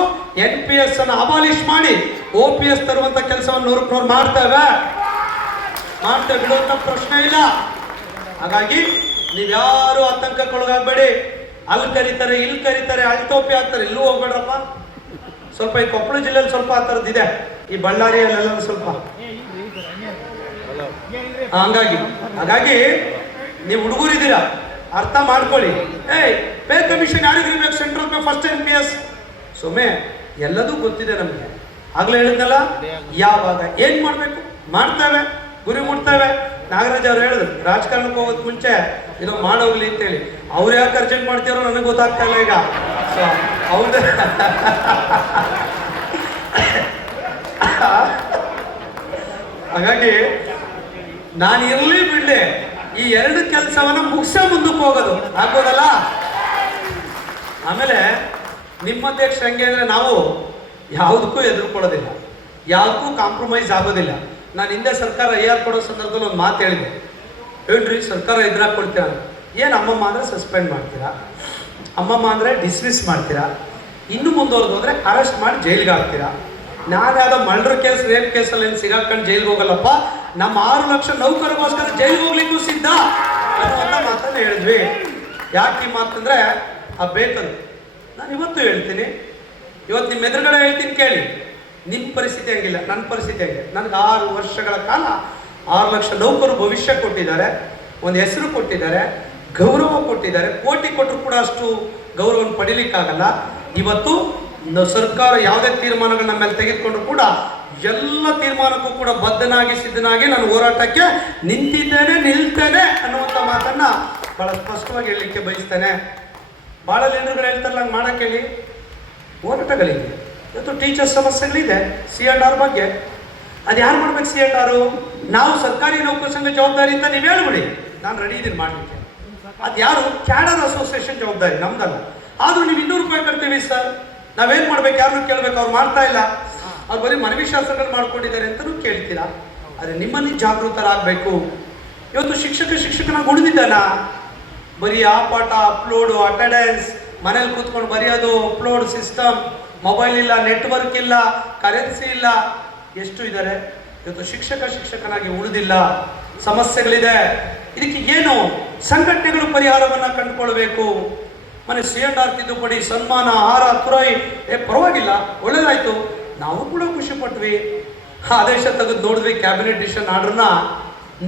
ಎನ್ ಪಿ ಎಸ್ ಅನ್ನು ಅಬಾಲಿಷ್ ಮಾಡಿ ಒ ಪಿ ಎಸ್ ತರುವಂಥ ಕೆಲಸವನ್ನು ನೂರಕ್ಕೆ ನೂರು ಮಾಡ್ತೇವೆ. ಮಾಡ್ತೇವೆ ಬಿಡುವಂತ ಪ್ರಶ್ನೆ ಇಲ್ಲ. ಹಾಗಾಗಿ ನೀವ್ಯಾರು ಆತಂಕಕ್ಕೊಳಗಾಗಬೇಡಿ ಅಲ್ಲಿ ಕರೀತಾರೆ, ಇಲ್ಲಿ ಕರೀತಾರೆ, ಅಲ್ಲಿ ಟೋಪಿ ಹಾಕ್ತಾರೆ, ಇಲ್ಲೂ ಹೋಗ್ಬೇಡ್ರಪ್ಪ. ಸ್ವಲ್ಪ ಈ ಕೊಪ್ಪಳ ಜಿಲ್ಲೆಯಲ್ಲಿ ಸ್ವಲ್ಪ ಆ ಇದೆ. ಈ ಬಳ್ಳಾರಿಯಲ್ಲೆಲ್ಲ ಸ್ವಲ್ಪ. ಹಂಗಾಗಿ, ಹಾಗಾಗಿ ನೀವು ಹುಡುಗರಿದ್ದೀರಾ, ಅರ್ಥ ಮಾಡ್ಕೊಳ್ಳಿ. ಏಯ್, ಪೇ ಕಮಿಷನ್ ಯಾರಿಗೆ ಇರ್ಬೇಕು central pay, first N P S? ಸುಮ್ಮನೆ ಎಲ್ಲದೂ ಗೊತ್ತಿದೆ ನಮಗೆ. ಆಗ್ಲೇ ಹೇಳಿದ್ನಲ್ಲ, ಯಾವಾಗ, ಏನ್ ಮಾಡ್ಬೇಕು? ಮಾಡ್ತೇವೆ, ಗುರಿ ಮುಟ್ತೇವೆ. ನಾಗರಾಜ್ ಅವ್ರು ಹೇಳಿದ್ರು, ರಾಜಕಾರಣಕ್ಕೆ ಹೋಗೋದ್ ಮುಂಚೆ ಇದು ಮಾಡೋಗ್ಲಿ ಅಂತೇಳಿ. ಅವ್ರು ಯಾಕೆ ಅರ್ಜೆಂಟ್ ಮಾಡ್ತಿರೋ ನನಗೆ ಗೊತ್ತಾಗ್ತಾ ಇಲ್ಲ ಈಗ. ಹೌದು ಹಾಗಾಗಿ ನಾನು ಎಲ್ಲಿ ಬಿಡ್ಲಿ? ಈ ಎರಡು ಕೆಲಸವನ್ನ ಮುಗಿಸ ಮುಂದಕ್ಕೆ ಹೋಗೋದು. ಆಗ್ಬೋದಲ್ಲ? ಆಮೇಲೆ ನಿಮ್ಮ ಅಧ್ಯಕ್ಷ ಹೆಂಗೆ ಅಂದರೆ ನಾವು ಯಾವುದಕ್ಕೂ ಎದುರುಕೊಳ್ಳೋದಿಲ್ಲ. ಯಾವುದಕ್ಕೂ ಕಾಂಪ್ರಮೈಸ್ ಆಗೋದಿಲ್ಲ. ನಾನು ಹಿಂದೆ ಸರ್ಕಾರ ಐ ಆರ್ ಕೊಡೋ ಸಂದರ್ಭದಲ್ಲಿ ಒಂದು ಮಾತು ಹೇಳಿದೆ. ಹೇಳ್ರಿ ಸರ್ಕಾರ ಎದುರಾಗಿ ಕೊಡ್ತೀರಾ ಏನು ಅಮ್ಮಮ್ಮ ಅಂದರೆ ಸಸ್ಪೆಂಡ್ ಮಾಡ್ತೀರಾ? ಅಮ್ಮಮ್ಮ ಅಂದರೆ ಡಿಸ್ಮಿಸ್ ಮಾಡ್ತೀರಾ? ಇನ್ನು ಮುಂದುವರೆದು ಅಂದರೆ ಅರೆಸ್ಟ್ ಮಾಡಿ ಜೈಲಿಗೆ ಹಾಕ್ತೀರಾ? ನಾನು ಯಾವುದೋ ಕೇಸ್ ರೇಪ್ ಕೇಸಲ್ಲಿ ಏನು ಸಿಗಾಕೊಂಡು ಜೈಲಿಗೆ ಹೋಗಲ್ಲಪ್ಪ? ನಮ್ಮ ಆರು ಲಕ್ಷ ನೌಕರಗೋಸ್ಕರ ಜೈಲಿಗೆ ಹೋಗ್ಲಿಕ್ಕೂ ಸಿದ್ಧ? ಅನ್ನುವಂಥ ಮಾತನ್ನು ಹೇಳಿದ್ವಿ. ಯಾಕೆ ಈ ಮಾತಂದ್ರೆ ಆ ಬೇಕರು ನಾನು ಇವತ್ತು ಹೇಳ್ತೀನಿ. ಇವತ್ತು ನಿಮ್ಮ ಎದುರುಗಡೆ ಹೇಳ್ತೀನಿ ಕೇಳಿ. ನಿಮ್ಮ ಪರಿಸ್ಥಿತಿ ಹಂಗಿಲ್ಲ ನನ್ನ ಪರಿಸ್ಥಿತಿ ಹಂಗೆ. ನನಗೆ ಆರು ವರ್ಷಗಳ ಕಾಲ ಆರು ಲಕ್ಷ ನೌಕರು ಭವಿಷ್ಯ ಕೊಟ್ಟಿದ್ದಾರೆ. ಒಂದು ಹೆಸರು ಕೊಟ್ಟಿದ್ದಾರೆ. ಗೌರವ ಕೊಟ್ಟಿದ್ದಾರೆ. ಕೋಟಿ ಕೊಟ್ಟರು ಕೂಡ ಅಷ್ಟು ಗೌರವವನ್ನು ಪಡೀಲಿಕ್ಕಾಗಲ್ಲ. ಇವತ್ತು ಸರ್ಕಾರ ಯಾವುದೇ ತೀರ್ಮಾನಗಳನ್ನ ಮೇಲೆ ತೆಗೆದುಕೊಂಡ್ರು ಕೂಡ ಎಲ್ಲ ತೀರ್ಮಾನಕ್ಕೂ ಕೂಡ ಬದ್ಧನಾಗಿ, ಸಿದ್ಧನಾಗಿ ನಾನು ಹೋರಾಟಕ್ಕೆ ನಿಂತಿದ್ದೇನೆ, ನಿಲ್ತೇನೆ ಅನ್ನುವಂಥ ಮಾತನ್ನ ಬಹಳ ಸ್ಪಷ್ಟವಾಗಿ ಹೇಳಲಿಕ್ಕೆ ಬಯಸ್ತೇನೆ. ಭಾಳ ಲೀಡರ್ಗಳು ಹೇಳ್ತಾರಲ್ಲ, ಹಂಗೆ ಮಾಡೋಕ್ಕೇಳಿ. ಹೋರಾಟಗಳಿದೆ ಇವತ್ತು ಟೀಚರ್ ಸಮಸ್ಯೆಗಳಿದೆ, ಸಿ ಅಂಡ್ ಆರ್ ಬಗ್ಗೆ. ಅದು ಯಾರು ಮಾಡ್ಬೇಕು ಸಿ ಅಂಡ್ ಆರು? ನಾವು ಸರ್ಕಾರಿ ನೌಕರ ಸಂಘ ಜವಾಬ್ದಾರಿ ಅಂತ ನೀವು ಹೇಳ್ಬಿಡಿ. ನಾನು ರೆಡಿ ಇದ್ದೀನಿ ಮಾಡಲಿಕ್ಕೆ. ಅದು ಯಾರು ಕ್ಯಾಡರ್ ಅಸೋಸಿಯೇಷನ್ ಜವಾಬ್ದಾರಿ, ನಮ್ದಲ್ಲ. ಆದ್ರೂ ನೀವು ಇನ್ನೂರು ರೂಪಾಯಿ ಕಟ್ತೀವಿ ಸರ್ ನಾವೇನ್ ಮಾಡ್ಬೇಕು ಯಾರನ್ನು ಕೇಳ್ಬೇಕು, ಅವ್ರು ಮಾಡ್ತಾ ಇಲ್ಲ. ಅವ್ರು ಬರೀ ಮನವಿ ಶಾಸ್ತ್ರಗಳು ಮಾಡ್ಕೊಂಡಿದ್ದಾರೆ ಅಂತಲೂ ಕೇಳ್ತೀರಾ? ಆದರೆ ನಿಮ್ಮಲ್ಲಿ ಜಾಗೃತರಾಗಬೇಕು. ಇವತ್ತು ಶಿಕ್ಷಕ ಶಿಕ್ಷಕನ ಉಳಿದಿದ್ದಾನ? ಬರೀ ಆ ಪಾಠ ಅಪ್ಲೋಡು ಅಟೆಂಡೆನ್ಸ್ ಮನೇಲಿ ಕೂತ್ಕೊಂಡು ಬರೆಯೋದು ಅಪ್ಲೋಡ್ ಸಿಸ್ಟಮ್ ಮೊಬೈಲ್ ಇಲ್ಲ ನೆಟ್ವರ್ಕ್ ಇಲ್ಲ ಕರೆನ್ಸಿ ಇಲ್ಲ. ಎಷ್ಟು ಇದ್ದಾರೆ ಇವತ್ತು ಶಿಕ್ಷಕ, ಶಿಕ್ಷಕನಾಗಿ ಉಳಿದಿಲ್ಲ. ಸಮಸ್ಯೆಗಳಿದೆ. ಇದಕ್ಕೆ ಏನು ಸಂಘಟನೆಗಳು ಪರಿಹಾರವನ್ನ ಕಂಡುಕೊಳ್ಬೇಕು? ಮನೆ ಸಿ ಅಂಡ್ ಆರ್ ತಿದ್ದುಪಡಿ ಸನ್ಮಾನ ಆಹಾರ ತುರೈ ಏ ಪರವಾಗಿಲ್ಲ ಒಳ್ಳೇದಾಯ್ತು. ನಾವು ಕೂಡ ಖುಷಿ ಪಟ್ವಿ. ಆದೇಶ ತೆಗೆದು ನೋಡಿದ್ವಿ ಕ್ಯಾಬಿನೆಟ್ ಡಿಸಿಷನ್ ಆರ್ಡರ್ನ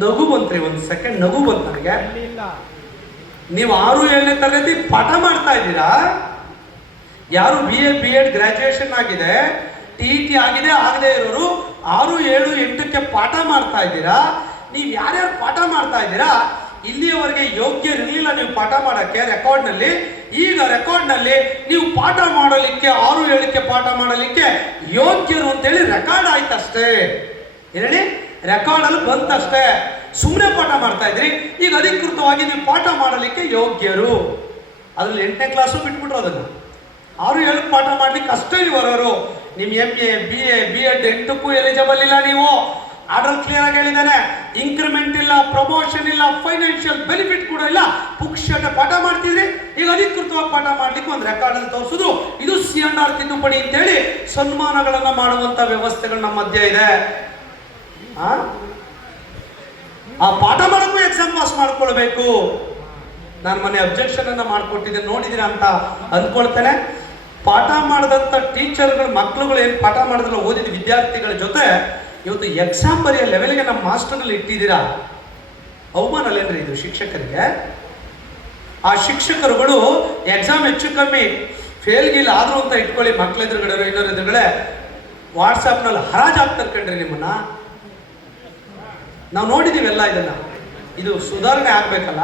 ನಗು ಬಂತ್ರಿ ಒಂದು ಸೆಕೆಂಡ್ ನಗು ಬಂತು ನನಗೆ ನೀವು ಆರು ಏಳನೇ ತರಗತಿ ಪಾಠ ಮಾಡ್ತಾ ಇದ್ದೀರಾ? ಯಾರು B A B Ed graduation ಆಗಿದೆ ಟಿ ಟಿ ಆಗಿದೆ ಆಗದೆ ಇರೋರು ಆರು ಏಳು ಎಂಟಕ್ಕೆ ಪಾಠ ಮಾಡ್ತಾ ಇದ್ದೀರಾ? ನೀವು ಯಾರ್ಯಾರು ಪಾಠ ಮಾಡ್ತಾ ಇದ್ದೀರಾ ಇಲ್ಲಿಯವರೆಗೆ ಯೋಗ್ಯ ಇರಲಿಲ್ಲ ನೀವು ಪಾಠ ಮಾಡಕ್ಕೆ ರೆಕಾರ್ಡ್ನಲ್ಲಿ. ಈಗ ರೆಕಾರ್ಡ್ನಲ್ಲಿ ನೀವು ಪಾಠ ಮಾಡಲಿಕ್ಕೆ, ಆರು ಹೇಳಿಕೆ ಪಾಠ ಮಾಡಲಿಕ್ಕೆ ಯೋಗ್ಯರು ಅಂತೇಳಿ ರೆಕಾರ್ಡ್ ಆಯ್ತಷ್ಟೇ. ಹೇಳಿ? ರೆಕಾರ್ಡ್ ಅಲ್ಲಿ ಬಂತಷ್ಟೇ. ಸುಮ್ಮನೆ ಪಾಠ ಮಾಡ್ತಾ ಇದ್ರಿ, ಈಗ ಅಧಿಕೃತವಾಗಿ ನೀವು ಪಾಠ ಮಾಡಲಿಕ್ಕೆ ಯೋಗ್ಯರು. ಅದ್ರಲ್ಲಿ ಎಂಟನೇ ಕ್ಲಾಸು ಬಿಟ್ಬಿಟ್ರು ಅದನ್ನು. ಆರು ಹೇಳಿ ಪಾಠ ಮಾಡ್ಲಿಕ್ಕೆ ಅಷ್ಟೇ ನೀವು ನಿಮ್ಮ ನಿಮ್ M A B A B Ed ಎಂಟಕ್ಕೂ eligible ಇಲ್ಲ ನೀವು. ಆರ್ಡರ್ ಕ್ಲಿಯರ್ ಆಗಿ ಹೇಳಿದ್ದಾನೆ. ಇನ್ಕ್ರಿಮೆಂಟ್ ಇಲ್ಲ ಪ್ರಮೋಷನ್ ಇಲ್ಲ ಫೈನಾನ್ಷಿಯಲ್ ಬೆನಿಫಿಟ್ ಕೂಡ ಇಲ್ಲ. ಪುಕ್ಷಟ ಪಾಠ ಮಾಡ್ತಿದ್ರಿ ಈಗ ಅಧಿಕೃತವಾಗಿ ಪಾಠ ಮಾಡ್ಲಿಕ್ಕೆ ಒಂದು ರೆಕಾರ್ಡ್ ಅಲ್ಲಿ ತೋರಿಸಿದ್ರು. ಇದು ಸಿ ಎನ್ ಆರ್ ತಿದ್ದುಪಡಿ ಅಂತೇಳಿ ಸನ್ಮಾನಗಳನ್ನ ಮಾಡುವಂತ ವ್ಯವಸ್ಥೆಗಳು ನಮ್ಮ ಮಧ್ಯ ಇದೆ. ಆ? ಪಾಠ ಮಾಡಕ್ಕೂ ಎಕ್ಸಾಮ್ ಪಾಸ್ ಮಾಡ್ಕೊಳ್ಬೇಕು. ನಾನು ಮೊನ್ನೆ ಅಬ್ಜೆಕ್ಷನ್ ಅನ್ನ ಮಾಡ್ಕೊಟ್ಟಿದ್ದೆ, ನೋಡಿದಿರ ಅಂತ ಅಂದ್ಕೊಳ್ತೇನೆ ಪಾಠ ಮಾಡಿದಂಥ ಟೀಚರ್ಗಳು ಮಕ್ಕಳುಗಳು ಏನು ಪಾಠ ಮಾಡಿದ್ರು ಓದಿದ ವಿದ್ಯಾರ್ಥಿಗಳ ಜೊತೆ ಇವತ್ತು ಎಕ್ಸಾಮ್ ಬರೆಯೋ ಲೆವೆಲ್ಗೆ ನಮ್ಮ ಮಾಸ್ಟರ್ನಲ್ಲಿ ಇಟ್ಟಿದ್ದೀರಾ? ಅವಮಾನ ಅಲ್ಲೇನ್ರಿ ಇದು ಶಿಕ್ಷಕರಿಗೆ? ಆ ಶಿಕ್ಷಕರುಗಳು ಎಕ್ಸಾಮ್ ಹೆಚ್ಚು ಕಮ್ಮಿ ಫೇಲ್ ಗಿಲ್ ಆದ್ರು ಅಂತ ಇಟ್ಕೊಳ್ಳಿ ಮಕ್ಳ ಎದುರುಗಡೆ ಇನ್ನೊಂದು ಎದುರುಗಡೆ ವಾಟ್ಸಪ್ನಲ್ಲಿ ಹರಾಜ್ ಆಗ್ತಾರೆ ಕಣ್ರಿ ನಿಮ್ಮನ್ನ. ನಾವು ನೋಡಿದೀವೆಲ್ಲ ಇದನ್ನ. ಇದು ಸುಧಾರಣೆ ಆಗ್ಬೇಕಲ್ಲ?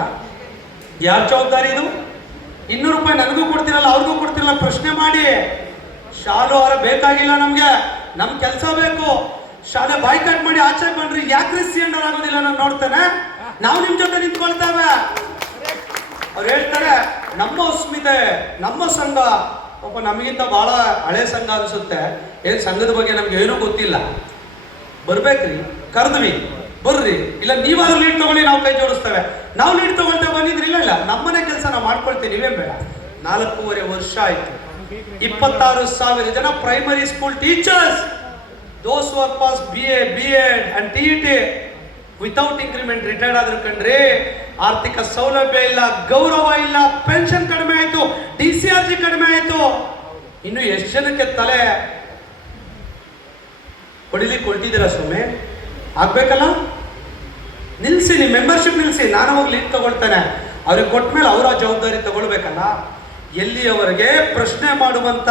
ಯಾರ ಜವಾಬ್ದಾರಿ ಇದು? ಇನ್ನೂರು ರೂಪಾಯಿ ನನಗೂ ಕೊಡ್ತಿರಲ್ಲ, ಅವ್ರಿಗೂ ಕೊಡ್ತಿರಲ್ಲ, ಪ್ರಶ್ನೆ ಮಾಡಿ. ಶಾಲು ಅವರ ಬೇಕಾಗಿಲ್ಲ ನಮಗೆ. ನಮ್ಮ ಕೆಲಸ ಬೇಕು. ಶಾಲೆ ಬಾಯ್ಕಾಟ್ ಮಾಡಿ ಆಚೆ ಬಂದ್ರಿ ಯಾಕ್ರಿ ಸಿಲಿಂಡರ್ ಆಗೋದಿಲ್ಲ ನಾನು ನೋಡ್ತೇನೆ. ನಾವು ನಿಮ್ ಜೊತೆ ನಿಂತ್ಕೊಳ್ತೇವೆ. ಅವ್ರು ಹೇಳ್ತಾರೆ, ನಮ್ಮ ಅಸ್ಮಿತೆ ನಮ್ಮ ಸಂಘ. ಪಾಪ ನಮಗಿಂತ ಬಹಳ ಹಳೆ ಸಂಘ ಅನಿಸುತ್ತೆ. ಏನ್ ಸಂಘದ ಬಗ್ಗೆ ನಮ್ಗೆ ಏನೂ ಗೊತ್ತಿಲ್ಲ. ಬರ್ಬೇಕ್ರಿ, ಕರೆದ್ವಿ. ಬರ್ರಿ. ಇಲ್ಲ, ನೀವಾದ್ರೂ ಲೀಡ್ ತಗೊಳ್ಳಿ, ನಾವು ಕೈ ಜೋಡಿಸ್ತೇವೆ. ನಾವು ಲೀಡ್ ತಗೊಳ್ತೇವೆ ಬಂದಿದ್ರಿ, ಇಲ್ಲ ಇಲ್ಲ. ನಮ್ಮನೆ ಕೆಲಸ ನಾವು ಮಾಡ್ಕೊಳ್ತೀವಿ ನೀವೇ ಬೇಡ. ನಾಲ್ಕೂವರೆ ವರ್ಷ ಆಯ್ತು. ಇಪ್ಪತ್ತಾರು ಸಾವಿರ ಜನ primary school teachers those were pass B A B Ed and T T without increment retired ಆದ್ರು ಕಣ್ರಿ ಆರ್ಥಿಕ ಸೌಲಭ್ಯ ಇಲ್ಲ, ಗೌರವ ಇಲ್ಲ ಪೆನ್ಷನ್ ಕಡಿಮೆ ಆಯಿತು ಡಿ ಸಿ ಆರ್ ಜಿ ಕಡಿಮೆ ಆಯಿತು. ಇನ್ನು ಎಷ್ಟು ಜನಕ್ಕೆ ತಲೆ ಹೊಡಿಲಿಕ್ಕೆ ಕೊಟ್ಟಿದ್ದೀರಾ ಸ್ವಾಮಿ ಆಗ್ಬೇಕಲ್ಲ? ನಿಲ್ಸಿ, ನಿಮ್ಮ ಮೆಂಬರ್ಶಿಪ್ ನಿಲ್ಸಿ, ನಾನು ಹೋಗಿ ಲೀಡ್ ತಗೊಳ್ತಾನೆ. ಅವ್ರಿಗೆ ಕೊಟ್ಟ ಮೇಲೆ ಅವರ ಜವಾಬ್ದಾರಿ ತಗೊಳ್ಬೇಕಲ್ಲ? ಎಲ್ಲಿಯವರೆಗೆ ಪ್ರಶ್ನೆ ಮಾಡುವಂಥ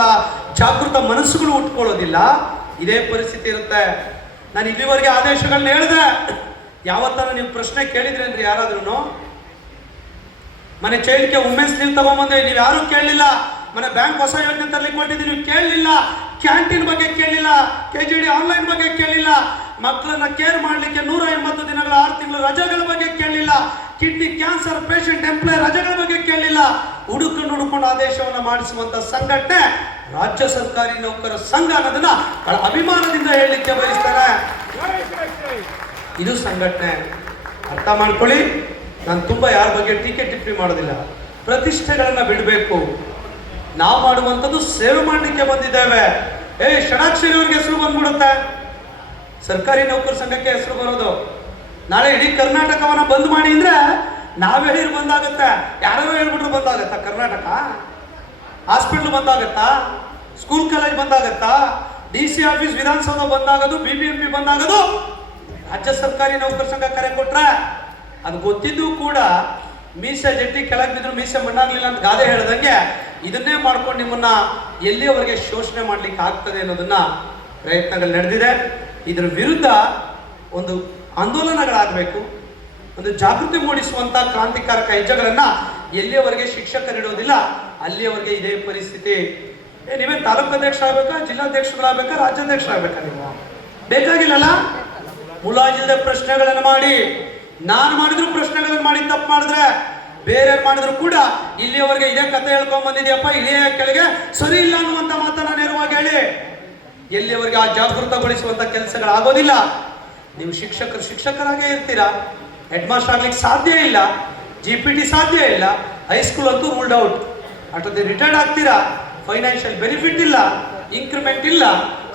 ಜಾಗೃತ ಮನಸ್ಸುಗಳು ಉಟ್ಕೊಳ್ಳೋದಿಲ್ಲ. ಇದೇ ಪರಿಸ್ಥಿತಿ ಇರುತ್ತೆ. ನಾನು ಇಲ್ಲಿವರೆಗೆ ಆದೇಶಗಳನ್ನ ಹೇಳಿದೆ. ಯಾವತ್ತಾರ ನೀವು ಪ್ರಶ್ನೆ ಕೇಳಿದ್ರಿ ಅಂದ್ರೆ ಯಾರಾದ್ರೂ ಮನೆ ಚೈಲ್ಡ್ಗೆ ವುಮೆನ್ಸ್ ಲೀವ್ ತಗೊಂಬಂದೆ ನೀವು ಯಾರು ಕೇಳಲಿಲ್ಲ. ಮನೆ ಬ್ಯಾಂಕ್ ಹೊಸ ಯೋಜನೆ ತರಲಿಕ್ಕೆ ಕೊಟ್ಟಿದ್ದೀವಿ ನೀವು ಕೇಳಲಿಲ್ಲ. ಕ್ಯಾಂಟೀನ್ ಬಗ್ಗೆ ಕೇಳಲಿಲ್ಲ. ಕೆ ಜಿ ಡಿ ಆನ್ಲೈನ್ ಬಗ್ಗೆ ಕೇಳಲಿಲ್ಲ. ಮಕ್ಕಳನ್ನ ಕೇರ್ ಮಾಡಲಿಕ್ಕೆ ನೂರ ಎಂಬತ್ತು ದಿನಗಳ, ಆರು ತಿಂಗಳ ರಜೆಗಳ ಬಗ್ಗೆ ಕೇಳಲಿಲ್ಲ. ಕಿಡ್ನಿ ಕ್ಯಾನ್ಸರ್ ಪೇಷಂಟ್ ಎಂಪ್ಲಾಯ್ ರಜೆಗಳ ಬಗ್ಗೆ ಕೇಳಲಿಲ್ಲ. ಹುಡುಕೊಂಡು ಹುಡುಕೊಂಡು ಆದೇಶವನ್ನು ಮಾಡಿಸುವಂತ ಸಂಘಟನೆ ರಾಜ್ಯ ಸರ್ಕಾರಿ ನೌಕರ ಸಂಘ ಅನ್ನೋದನ್ನ ಬಹಳ ಅಭಿಮಾನದಿಂದ ಹೇಳಲಿಕ್ಕೆ ಬಯಸ್ತಾರೆ ಇದು ಸಂಘಟನೆ. ಅರ್ಥ ಮಾಡ್ಕೊಳ್ಳಿ. ನಾನು ತುಂಬ ಯಾರ ಬಗ್ಗೆ ಟೀಕೆ ಟಿಪ್ಪಣಿ ಮಾಡೋದಿಲ್ಲ. ಪ್ರತಿಷ್ಠೆಗಳನ್ನ ಬಿಡಬೇಕು. ನಾವು ಮಾಡುವಂಥದ್ದು ಸೇವೆ ಮಾಡಲಿಕ್ಕೆ ಬಂದಿದ್ದೇವೆ. ಏ, ಷಡಾಕ್ಷರಿ ಅವ್ರಿಗೆ ಹೆಸರು ಬಂದ್ಬಿಡುತ್ತೆ. ಸರ್ಕಾರಿ ನೌಕರ ಸಂಘಕ್ಕೆ ಹೆಸರು ಬರೋದು. ನಾಳೆ ಇಡೀ ಕರ್ನಾಟಕವನ್ನು ಬಂದ್ ಮಾಡಿ ಅಂದ್ರೆ ನಾವೇ ಬಂದಾಗುತ್ತೆ ಬಂದಾಗತ್ತೆ. ಯಾರೋ ಹೇಳ್ಬಿಟ್ರು ಬಂದಾಗತ್ತಾ Karnataka? Hospital ಬಂದಾಗತ್ತಾ? School college ಬಂದಾಗತ್ತಾ? D C office Vidhana Soudha ಬಂದಾಗದು B B M P ಬಂದಾಗದು? ರಾಜ್ಯ ಸರ್ಕಾರಿ ನೌಕರ ಸಂಘ ಕರೆ ಕೊಟ್ರೆ? ಅದು ಗೊತ್ತಿದ್ದು ಕೂಡ ಮೀಸೆ ಜಟ್ಟಿ ಕೆಳಗೆ ಬಿದ್ರು ಮೀಸೆ ಮಣ್ಣಾಗ್ಲಿಲ್ಲ ಅಂತ ಗಾದೆ ಹೇಳ್ದಂಗೆ ಇದನ್ನೇ ಮಾಡ್ಕೊಂಡು ನಿಮ್ಮನ್ನ ಎಲ್ಲಿಯವರೆಗೆ ಶೋಷಣೆ ಮಾಡ್ಲಿಕ್ಕೆ ಆಗ್ತದೆ ಅನ್ನೋದನ್ನ ಪ್ರಯತ್ನಗಳು ನಡೆದಿದೆ. ಇದರ ವಿರುದ್ಧ ಒಂದು ಆಂದೋಲನಗಳಾಗಬೇಕು. ಒಂದು ಜಾಗೃತಿ ಮೂಡಿಸುವಂತ ಕ್ರಾಂತಿಕಾರಕ ಹೆಜ್ಜೆಗಳನ್ನ ಎಲ್ಲಿಯವರೆಗೆ ಶಿಕ್ಷಕರಿಡೋದಿಲ್ಲ ಅಲ್ಲಿಯವರೆಗೆ ಇದೇ ಪರಿಸ್ಥಿತಿ. ಏ, ನೀವೇ ತಾಲೂಕು ಅಧ್ಯಕ್ಷ ಆಗ್ಬೇಕಾ ರಾಜ್ಯಾಧ್ಯಕ್ಷ ರಾಜ್ಯಾಧ್ಯಕ್ಷರಾಗ್ಬೇಕಾ ನೀವು? ಬೇಕಾಗಿಲ್ಲಲ್ಲ? ಮುಲಾಜಿಲ್ಲದೆ ಪ್ರಶ್ನೆಗಳನ್ನು ಮಾಡಿ. ನಾನು ಮಾಡಿದ್ರು ಪ್ರಶ್ನೆಗಳನ್ನು ಮಾಡಿ, ತಪ್ಪು ಮಾಡಿದ್ರೆ ಬೇರೆ ಮಾಡಿದ್ರು ಕೂಡ ಇಲ್ಲಿಯವರೆಗೆ ಇದೇ ಕತೆ ಹೇಳ್ಕೊಂಡ್ ಬಂದಿದ್ಯಪ್ಪ ಇಳಿಯ ಕೆಳಗೆ ಸರಿ ಇಲ್ಲ ಅನ್ನುವಂತ ಮಾತನ್ನ ನೇರವಾಗಿ ಹೇಳಿ. ಎಲ್ಲಿಯವರೆಗೆ ಆ ಜಾಗೃತಗೊಳಿಸುವಂತ ಕೆಲಸಗಳಾಗೋದಿಲ್ಲ. ನೀವು ಶಿಕ್ಷಕರು ಶಿಕ್ಷಕರಾಗೇ ಇರ್ತೀರಾ? ಹೆಡ್ ಮಾಸ್ಟರ್ ಆಗ್ಲಿಕ್ಕೆ ಸಾಧ್ಯ ಇಲ್ಲ ಜಿ ಪಿ ಟಿ ಸಾಧ್ಯ ಇಲ್ಲ, ಹೈಸ್ಕೂಲ್ ಅಂತೂ ರೂಲ್ಡ್ ಔಟ್ ಅಷ್ಟೊತ್ತಿಗೆ ರಿಟೈರ್ಡ್ ಆಗ್ತೀರಾ? ಫೈನಾನ್ಷಿಯಲ್ ಬೆನಿಫಿಟ್ ಇಲ್ಲ ಇನ್ಕ್ರಿಮೆಂಟ್ ಇಲ್ಲ.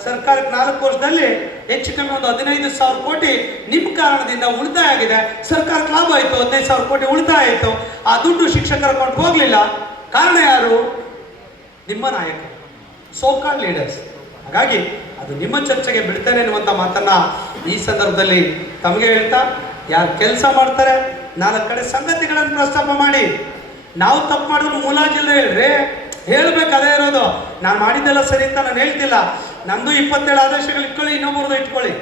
ಸರ್ಕಾರಕ್ಕೆ ನಾಲ್ಕು ವರ್ಷದಲ್ಲಿ ಹೆಚ್ಚು ಕಮ್ಮಿ ಒಂದು ಹದಿನೈದು ಸಾವಿರ ಕೋಟಿ ನಿಮ್ಮ ಕಾರಣದಿಂದ ಉಳಿತಾಯ ಆಗಿದೆ. ಸರ್ಕಾರಕ್ಕೆ ಲಾಭ ಆಯಿತು, ಹದಿನೈದು ಸಾವಿರ ಕೋಟಿ ಉಳಿತಾಯ ಆಯಿತು. ಆ ದುಡ್ಡು ಶಿಕ್ಷಕರ ಕೊಂಡು ಹೋಗಲಿಲ್ಲ. ಕಾರಣ ಯಾರು? ನಿಮ್ಮ ನಾಯಕ. ಸೋಕಾಲ್ ಲೀಡರ್ಸ್ ಹಾಗಾಗಿ ಅದು ನಿಮ್ಮ ಚರ್ಚೆಗೆ ಬಿಡ್ತಾನೆ ಅನ್ನುವಂಥ ಮಾತನ್ನ ಈ ಸಂದರ್ಭದಲ್ಲಿ ತಮಗೆ ಹೇಳ್ತಾ, ಯಾರು ಕೆಲಸ ಮಾಡ್ತಾರೆ, ನಾಲ್ಕು ಕಡೆ ಸಂಗತಿಗಳನ್ನು ಪ್ರಸ್ತಾಪ ಮಾಡಿ. ನಾವು ತಪ್ಪು ಮಾಡಿದ್ರು ಮುಲಾಜಿಲ್ಲ ಹೇಳ್ರಿ. ಹೇಳ್ಬೇಕು, ಅದೇ ಇರೋದು. ನಾನು ಮಾಡಿದ್ದೆಲ್ಲ ಸರಿ ಅಂತ ನಾನು ಹೇಳ್ತಿಲ್ಲ. ನಂದು ಇಪ್ಪತ್ತೇಳು ಆದೇಶಗಳು ಇಟ್ಕೊಳ್ಳಿ ಇನ್ನೊಬ್ಬರದ್ದು ಇಟ್ಕೊಳ್ಳಿ.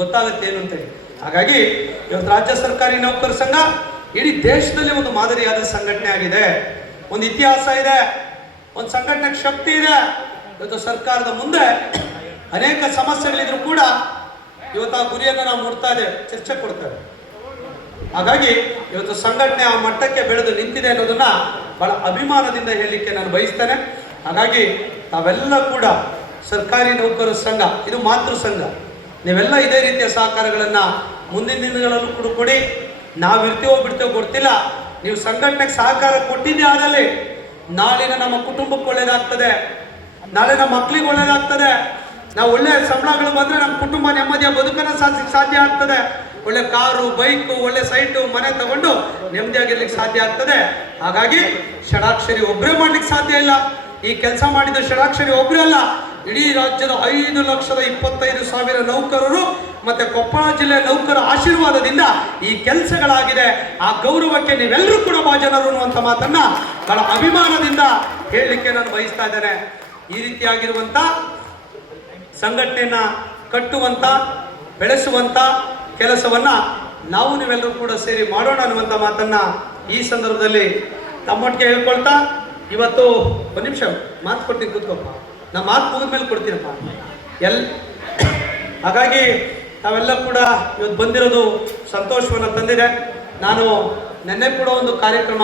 ಗೊತ್ತಾಗುತ್ತೆ ಏನು ಅಂತೇಳಿ ಹಾಗಾಗಿ ಇವತ್ತು ರಾಜ್ಯ ಸರ್ಕಾರಿ ನೌಕರ ಸಂಘ ಇಡೀ ದೇಶದಲ್ಲಿ ಒಂದು ಮಾದರಿಯಾದ ಸಂಘಟನೆ ಆಗಿದೆ. ಒಂದು ಇತಿಹಾಸ ಇದೆ, ಒಂದು ಸಂಘಟನೆಗೆ ಶಕ್ತಿ ಇದೆ. ಇವತ್ತು ಸರ್ಕಾರದ ಮುಂದೆ ಅನೇಕ ಸಮಸ್ಯೆಗಳಿದ್ರು ಕೂಡ ಇವತ್ತು ಆ ಗುರಿಯನ್ನು ನಾವು ಮುಡ್ತಾ ಇದೆ ಚರ್ಚೆ ಕೊಡ್ತೇವೆ ಹಾಗಾಗಿ ಇವತ್ತು ಸಂಘಟನೆ ಆ ಮಟ್ಟಕ್ಕೆ ಬೆಳೆದು ನಿಂತಿದೆ ಅನ್ನೋದನ್ನ ಬಹಳ ಅಭಿಮಾನದಿಂದ ಹೇಳಲಿಕ್ಕೆ ನಾನು ಬಯಸ್ತೇನೆ. ಹಾಗಾಗಿ ತಾವೆಲ್ಲ ಕೂಡ ಸರ್ಕಾರಿ ನೌಕರರ ಸಂಘ, ಇದು ಮಾತೃ ಸಂಘ. ನೀವೆಲ್ಲ ಇದೇ ರೀತಿಯ ಸಹಕಾರಗಳನ್ನು ಮುಂದಿನ ದಿನಗಳಲ್ಲೂ ಕೂಡ ಕೊಡಿ. ನಾವು ಇರ್ತೀವೋ ಬಿಡ್ತೀವೋ ಗೊತ್ತಿಲ್ಲ. ನೀವು ಸಂಘಟನೆಗೆ ಸಹಕಾರ ಕೊಟ್ಟಿದ್ದೇ ಆದಲ್ಲಿ ನಾಳಿನ ನಮ್ಮ ಕುಟುಂಬಕ್ಕೆ ಒಳ್ಳೇದಾಗ್ತದೆ. ನಾಳೆ ನಮ್ಮ ಮಕ್ಕಳಿಗೆ ಒಳ್ಳೇದಾಗ್ತದೆ. ನಾವು ಒಳ್ಳೆಯ ಸಂಬಳಗಳು ಬಂದರೆ ನಮ್ಮ ಕುಟುಂಬ ನೆಮ್ಮದಿಯ ಬದುಕನ್ನು ಸಾಧಿಸಕ್ಕೆ ಸಾಧ್ಯ ಆಗ್ತದೆ. ಒಳ್ಳೆ ಕಾರು, ಬೈಕು, ಒಳ್ಳೆ ಸೈಟು, ಮನೆ ತಗೊಂಡು ನೆಮ್ಮದಿಯಾಗಿರ್ಲಿಕ್ಕೆ ಸಾಧ್ಯ ಆಗ್ತದೆ. ಹಾಗಾಗಿ ಷಡಾಕ್ಷರಿ ಒಬ್ಬರೇ ಮಾಡ್ಲಿಕ್ಕೆ ಸಾಧ್ಯ ಇಲ್ಲ. ಈ ಕೆಲಸ ಮಾಡಿದ ಷಡಾಕ್ಷರಿ ಒಬ್ಬರೇ ಅಲ್ಲ. ಇಡೀ ರಾಜ್ಯದ ಐದು ಲಕ್ಷದ ಇಪ್ಪತ್ತೈದು ಸಾವಿರ ನೌಕರರು ಮತ್ತೆ ಕೊಪ್ಪಳ ಜಿಲ್ಲೆ ನೌಕರ ಆಶೀರ್ವಾದದಿಂದ ಈ ಕೆಲಸಗಳಾಗಿದೆ. ಆ ಗೌರವಕ್ಕೆ ನೀವೆಲ್ಲರೂ ಕೂಡ ಭಾಜನರು ಅನ್ನುವಂಥ ಮಾತನ್ನ ಬಹಳ ಅಭಿಮಾನದಿಂದ ಹೇಳಲಿಕ್ಕೆ ನಾನು ಬಯಸ್ತಾ ಇದ್ದೇನೆ. ಈ ರೀತಿಯಾಗಿರುವಂಥ ಸಂಘಟನೆಯನ್ನ ಕಟ್ಟುವಂತ ಬೆಳೆಸುವಂತ ಕೆಲಸವನ್ನ ನಾವು ನೀವೆಲ್ಲರೂ ಕೂಡ ಸೇರಿ ಮಾಡೋಣ ಅನ್ನುವಂಥ ಮಾತನ್ನ ಈ ಸಂದರ್ಭದಲ್ಲಿ ತಮ್ಮೊಟ್ಟಿಗೆ ಹೇಳ್ಕೊಳ್ತಾ ಇವತ್ತು ಒಂದು ನಿಮಿಷ ಮಾತು ಕೊಡ್ತೀನಿ, ಕೂತ್ಕೊಪ್ಪ. ನಾ ಮಾತು ಮುಗಿದ್ಮೇಲೆ ಕೊಡ್ತೀನಪ್ಪ. ಎಲ್, ಹಾಗಾಗಿ ನಾವೆಲ್ಲ ಕೂಡ ಇವತ್ತು ಬಂದಿರೋದು ಸಂತೋಷವನ್ನು ತಂದಿದೆ. ನಾನು ನೆನ್ನೆ ಕೂಡ ಒಂದು ಕಾರ್ಯಕ್ರಮ